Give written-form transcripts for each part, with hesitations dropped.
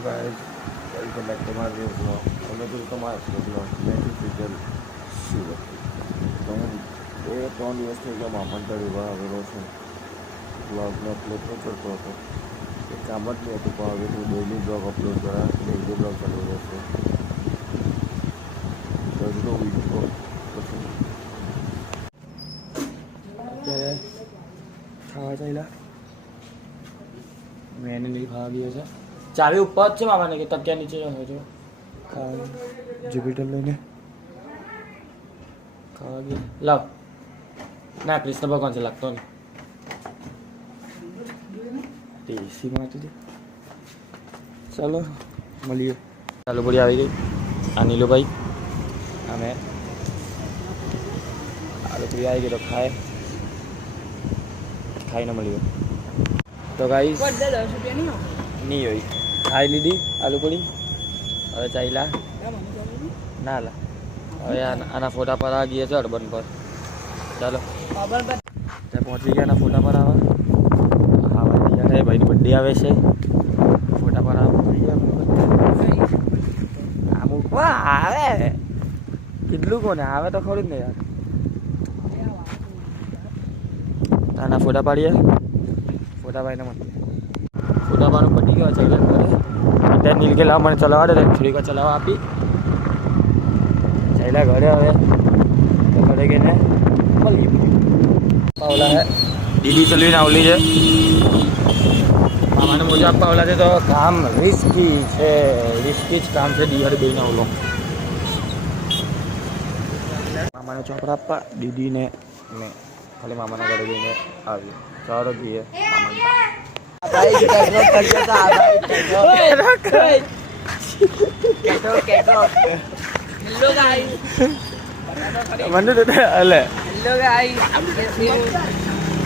guys, welcome back to my new vlog. અને જો તમારા vlog મેથી ફિઝલ સુરત. તો હું 2-3 દિવસ થઈ ગયા મામા તળેવા આવેલો છું. વ્લોગને અપલોડ ન કરતો હતો. એક કામ જ નહીં હતું પણ હવે હું ડેઈલી બ્લોગ અપલોડ કરા ડેઈલી બ્લોગ ચાલુ રહેશે. તો હજુ વિડીયો પછી અત્યારે ખાવા ચાલ્યા મેં નહીં ખાવા ગયો છે. ચાવી ઉપર જ છે મામાને કે તકિયા નીચે રહ્યો છો ખાવા જુપિટર લઈને ખાવા ગયો. લાવ ના કૃષ્ણ ભગવાન છે લાગતો નહીં દેશીમાં હતું. ચાલો મળીએ. ચાલો પૂરી આવી ગઈ. આ નીલુભાઈ અમે આલુ પૂરી આવી ગઈ તો ખાઈને મળીએ. તો ગાઈસ નહીં હોય ખાઈ લીધી આલુ પૂરી. હવે ચાલ્યા ના લા હવે આના ફોટા પર આ ગયા છે અર્બન પર. ચાલો ત્યાં પહોંચી ગયા. આના ફોટા પર આવા ભાઈની બર્થડે આવે છે. ફોટા પર અમુક આવે કેટલું કોને આવે તો ખરું જ ને યાર. આના ફોટા પાડીએ. ફોટા પાડીને મને ફોટા પાડવાનું પટી ગયો છે. અત્યારે નીલ કે લાવ મને ચલાવવા દે. થોડીક વાર ચલાવવા આપી ચાલ્યા ઘરે. હવે તો ઘરે ગઈને મળી પાવલા હે દીદી ચલવીને આવલી છે. મામાને મોજા આપવા આવલા છે તો કામ રિસ્કી છે. રિસ્કી જ કામ છે. દિવાળી બેને આવલો મામાને ચોપડા આપવા દીદીને મેં ખાલી મામાના ઘરે જઈને આવી. ચાલો જઈએ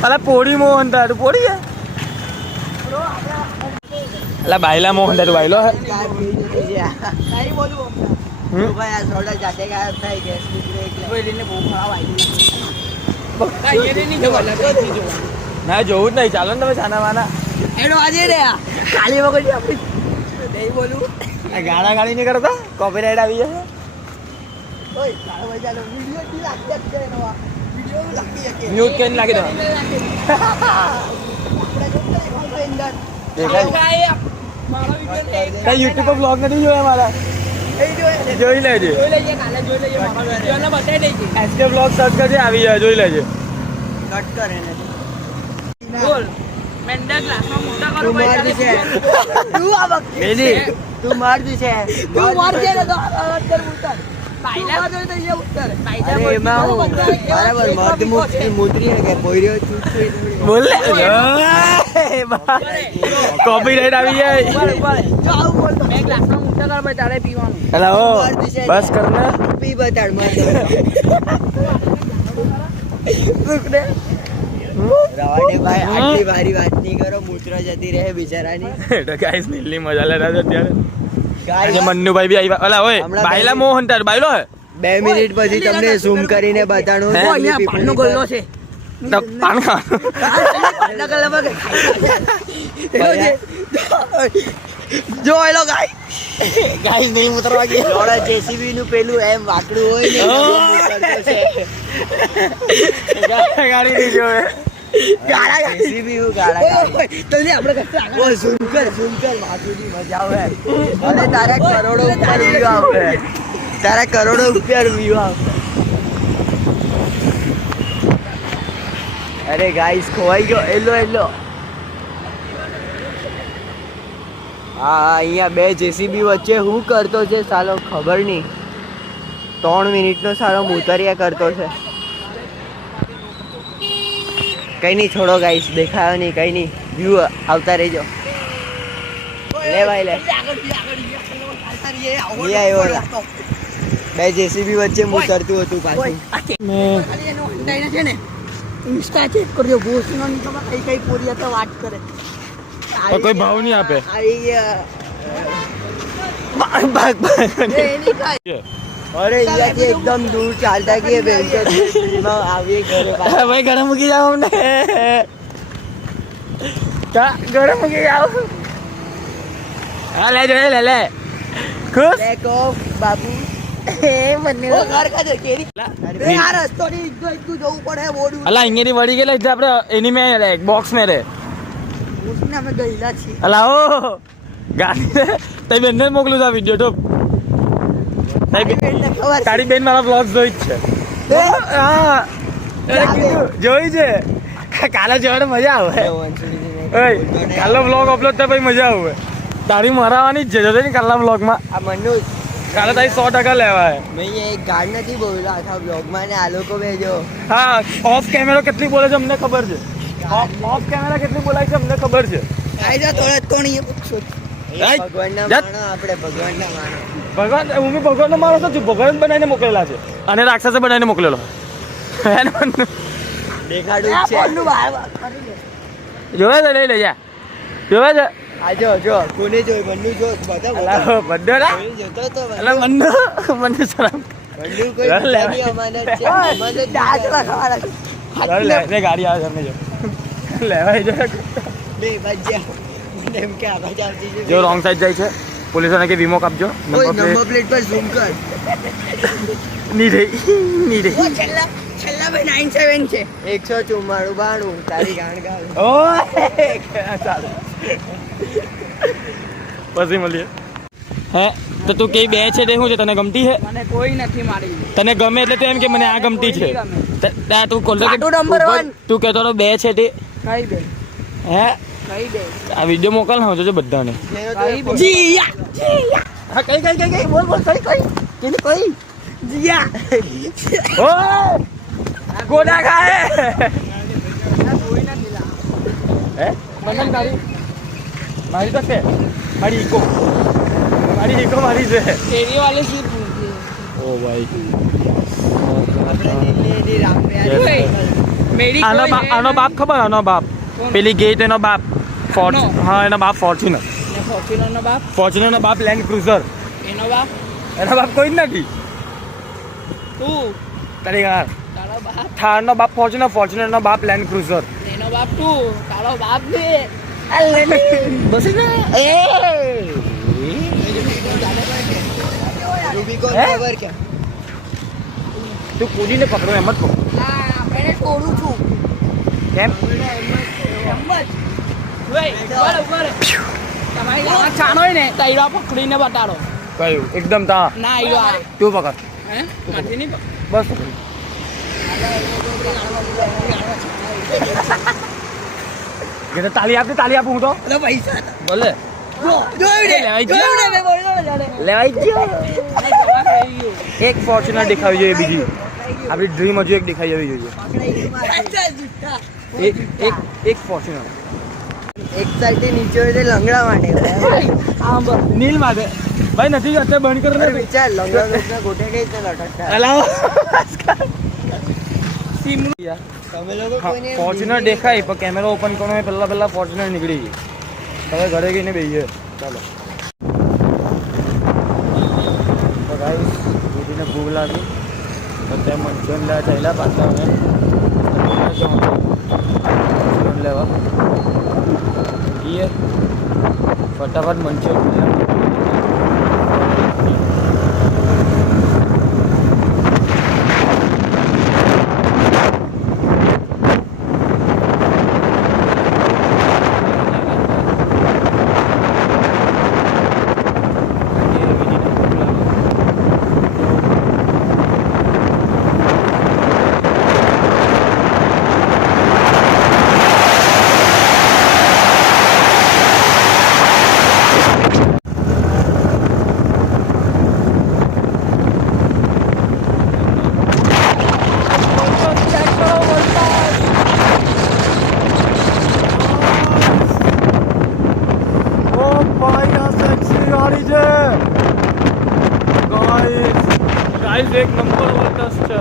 અલા પોડી મોહન તારું પોડી અલા બાયલા મોહન તારું બાયલો હે. ના જોવું જ નહીં. ચાલો ને તમે છાના વાના ખાલી વખત ગાળા ગાળી નહીં કરતા. કોપીરાઇટ આવી જશે. મ્યુટ કરીને નાખી દો. યુટ્યુબ પર બ્લોગ નથી જોયા મારા. જોઈ લેજે. એસકે બ્લોગ સર્ચ કરજે આવી જાય. જોઈ લેજે. કટ કરે ને બોલ મેન્ડા ક્લાસમાં મોટા કરો ભાઈ. તું આ વખતે બેની તું માર દી છે. તું માર કે તો અલગ ઉતર પાયલા તો એ ઉતર પાયલા. અરે એમાં બરાબર મર્દમુખ ની મુદ્રી હે કે પોઈરો ચૂચી બોલ લે. કોપીરાઇટ આવી જાય. આવું બોલ તો મેં ક્લાસમાં મોટા કર ભાઈ તારે પીવાનું. હેલો બસ કરને પી બતાડ મત રૂક દે. રવાડે ભાઈ આટલી ભારી વાત નહીં કરો. મૂત્ર જતી રહે બિચારાની. તો ગાઈસ નીલની મજા લેતા છે અત્યારે. ગાઈસ મન્નુભાઈ બી આવ્યા. અલા ઓય બાયલા મોહન તાર બાયલો હે. 2 મિનિટ પછી તમને ઝૂમ કરીને બતાડું. અહીંયા પાનનો ગલ્લો છે. તો પાન ખા પાનના ગલ્લામાં ખાઈ જો એલો ગાઈસ નહીં ઉતરવા ગયા. લોડા જેસીબી નું પેલું એમ વાકડું હોય ને કરતો છે. ગાડી ની જોવે ગાડા જેસીબી હું ગાડા તને આપણે કસ્તા ઓ ઝૂમ કર માથુની મજા આવે. અને તારે કરોડો ઉપર વ્યૂ આવે. તારે કરોડો ઉપર વ્યૂ આવે. અરે ગાઈસ ખોવાઈ ગયો. એલો હા અહીંયા 2 જેસીબી વચ્ચે હું કરતો છે સાલો ખબર નહીં. 3 મિનિટનો સારો મુતરિયા કરતો છે. કઈ નહીં છોડો ગાઈસ. દેખાયો નહીં કઈ નહીં. વ્યૂ આવતા રહેજો. લે ભાઈ લે. 2 જેસીબી વચ્ચે હું કરતું હતું પાછું. ઇન્સ્ટા ચેક કરજો. ભૂસનો ની ખબર કઈ પોરિયા તો વાત કરે. કોઈ ભાવ નહીં આપે. અરે અહીંયાથી એકદમ દૂર ચાલતા ગયે આવીએ ઘરે. ભાઈ ઘરે મૂકી જાઓ અમને. ઘરે મૂકી જાઓ. હા લે જો લે ખુશ બેક ઓફ બાબુ એ મને ઓ ઘર કા છે કેરી એ યાર સ્ટોરી એટલું જવું પડે બોડું અલા અહીંયાથી વળી ગયેલા એટલે આપણે એની મેં બોક્સ મેં રે उसने हमें गईला छी અલા ઓ ગાડી તઈ બેનને મોકલું આ વિડિયો તો તારી બેન મારા બ્લોગ જોઈ જ છે હા જોઈ છે કાલે જવાની મજા આવે ઓય કાલનો બ્લોગ અપલોડ થાય પછી મજા આવે તારી મરાવાની જ છે જોજે ને કાલના બ્લોગમાં આ મનુજ કાલે તારી 100% લેવાય મેં એક ગાડ નથી બોલ્યો આખા બ્લોગમાં ને આ લોકો બેજો હા ઓફ કેમેરો કેટલી બોલે છે અમને ખબર છે ઓફ કેમેરા કેટલી બોલાય છે અમને ખબર છે આઈજા તોડત કોણ એ પૂછો રાઈટ. ભગવાનના જત. માણો આપણે ભગવાનના માણો ભગવાન હું બી ભગવાનનો માણસ છું ભગવાન બનાવીને મોકલેલા છે અને રાક્ષસે બનાવીને મોકલેલો હે ને મન્નુ? દેખાડું જ છે જોવે છે લઈ લે જા જોવે છે આ જો કોને જોઈ મન્નુ જો બધા અલા બધો ના કોઈ જોતો તો અલા મન્નુ શરમ મન્નુ કોઈ લે. બીજાની અમાનત છે અમાનત દાંત લખવાના લે લે ગાડી આવે છે જો લેવાય જો લે બજ્યા મને એમ કે આવા જાવતી છે જો રોંગ સાઈડ જાય છે પોલીસોને કે વીમો કાપજો ઓય નંબર પ્લેટ પર ઝૂમ કર ની રહી ઓ છેલ્લા ભાઈ 97 છે 144 તારી ગાણ ગાવ ઓય ચાલો પછી મળીએ હે તો તું કઈ બે છે તે શું છે તને ગમતી છે મને કોઈ નથી મારી તને ગમે એટલે તું એમ કે મને આ ગમતી છે ત્યાં તું કોલ પાટું number one. તું કહેતો તો બે છે તે કઈ દે હે કઈ દે આ વિડીયો મોકલ ને જોજો બધાને જીયા હા કઈ બોલ કઈ કેની કઈ જીયા ઓય ગોડા ખાય કોઈ નથી લા હે મને તારી મારી તો છે મારી ઈકો મારી છે તેરી વાલે સિર્ફ પૂછે ઓ ભાઈ ની રામ પે ઓય મેરી આનો બાપ ખબર આનો બાપ પેલી ગઈ તેનો બાપ હા એનો બાપ ફોર્ચ્યુનર ફોર્ચ્યુનર નો બાપ ફોર્ચ્યુનરનો બાપ લેન્ડ ક્રુઝર એનો બાપ એનો બાપ કોઈ જ નથી તું તારી યાર તારો બાપ થારનો બાપ ફોર્ચ્યુનરનો બાપ લેન્ડ ક્રુઝર એનો બાપ તું તારો બાપ દે બસ ને રૂબિકોન હે? ખબર કે તું કૂદીને પકડો એમ જ પકડો ના આપણે છોડું છું કેમ એમ જ ઓય ઉપર તમારી આ ચાનો હોય ને તૈરા પકડીને બતાડો કયું એકદમ તા ના આયો આ તું પકડ હે માથી નહીં પકડ બસ કે તાલી આપું હું તો એટલે પૈસા બોલે જોયું ને લેવાઈ જોયું ને મેં બોલ્યો ને જાણે લેવાઈ ગયો એક ફોર્ચ્યુનર દેખાવી જોઈએ બીજી આપણી ડ્રીમ હજુ એક દેખાઈ જવી જોઈએ સાચા જુઠ્ઠા. એક ફોર્ચ્યુનર એક સાઈડ નીચે હોય તો લંગડા માટે નીલ માટે ભાઈ નથી અત્યારે બંધ અરે કરો વિચાર લંગડા વેચના ગોટે કઈ રીતે લટકતા અલાવો તમે લોકો કોઈને ફોર્ચ્યુનર દેખાય પણ કેમેરો ઓપન કરવાનો હોય પહેલા ફોર્ચ્યુનર નીકળી ગઈ હવે ઘરે ગઈને બેહીએ ચાલો તો ગાઈસ દીદીને ભૂખ લાગી અત્યારે મંચુરિયન લેવા ચાલ્યા પાછા અમે મંચુરિયન લેવા જઈએ ફટાફટ મંચુરિયન ગાઈસ એક નંબર વર્કસ છે